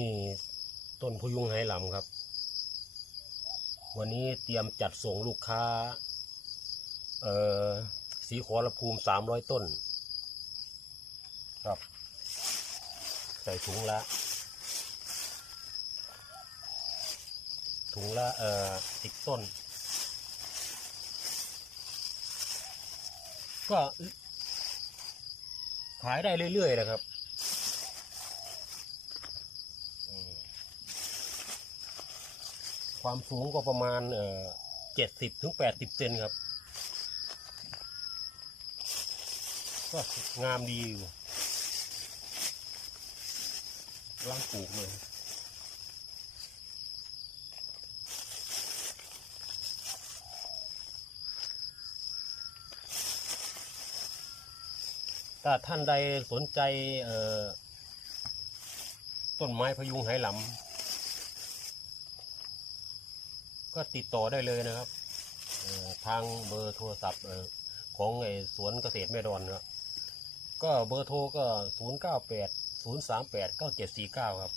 นี่ต้นพยุงไหหลำครับ วันนี้เตรียมจัดส่งลูกค้า เอ่อสีขอรภูมิสามร้อยต้น ครับ ใส่ถุงละ ถุงละ เอ่อสิบต้น ก็ ขายได้เรื่อยๆนะครับอืม ความสูงก็ประมาณเอ่อเจ็ดสิบถึงแปดสิบเซนครับ ก็งามดีอยู่กำลังปลูกเลยถ้าท่านใดสนใจต้นไม้พยุงไหหลำ ก็ติดต่อได้เลยนะครับทางเบอร์โทรศัพท์ของไอ้สวนเกษตรแม่ดอนครับก็เบอร์โทรก็ศูนย์เก้าแปดศูนย์สามแปดเก้าเจ็ดสี่เก้าครับ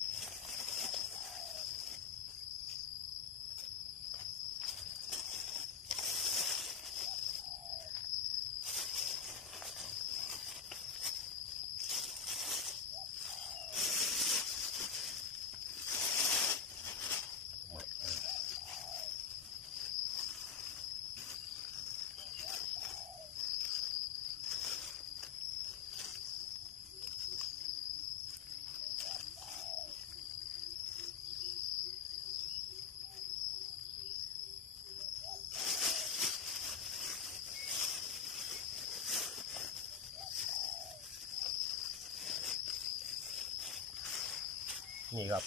นี่ครับ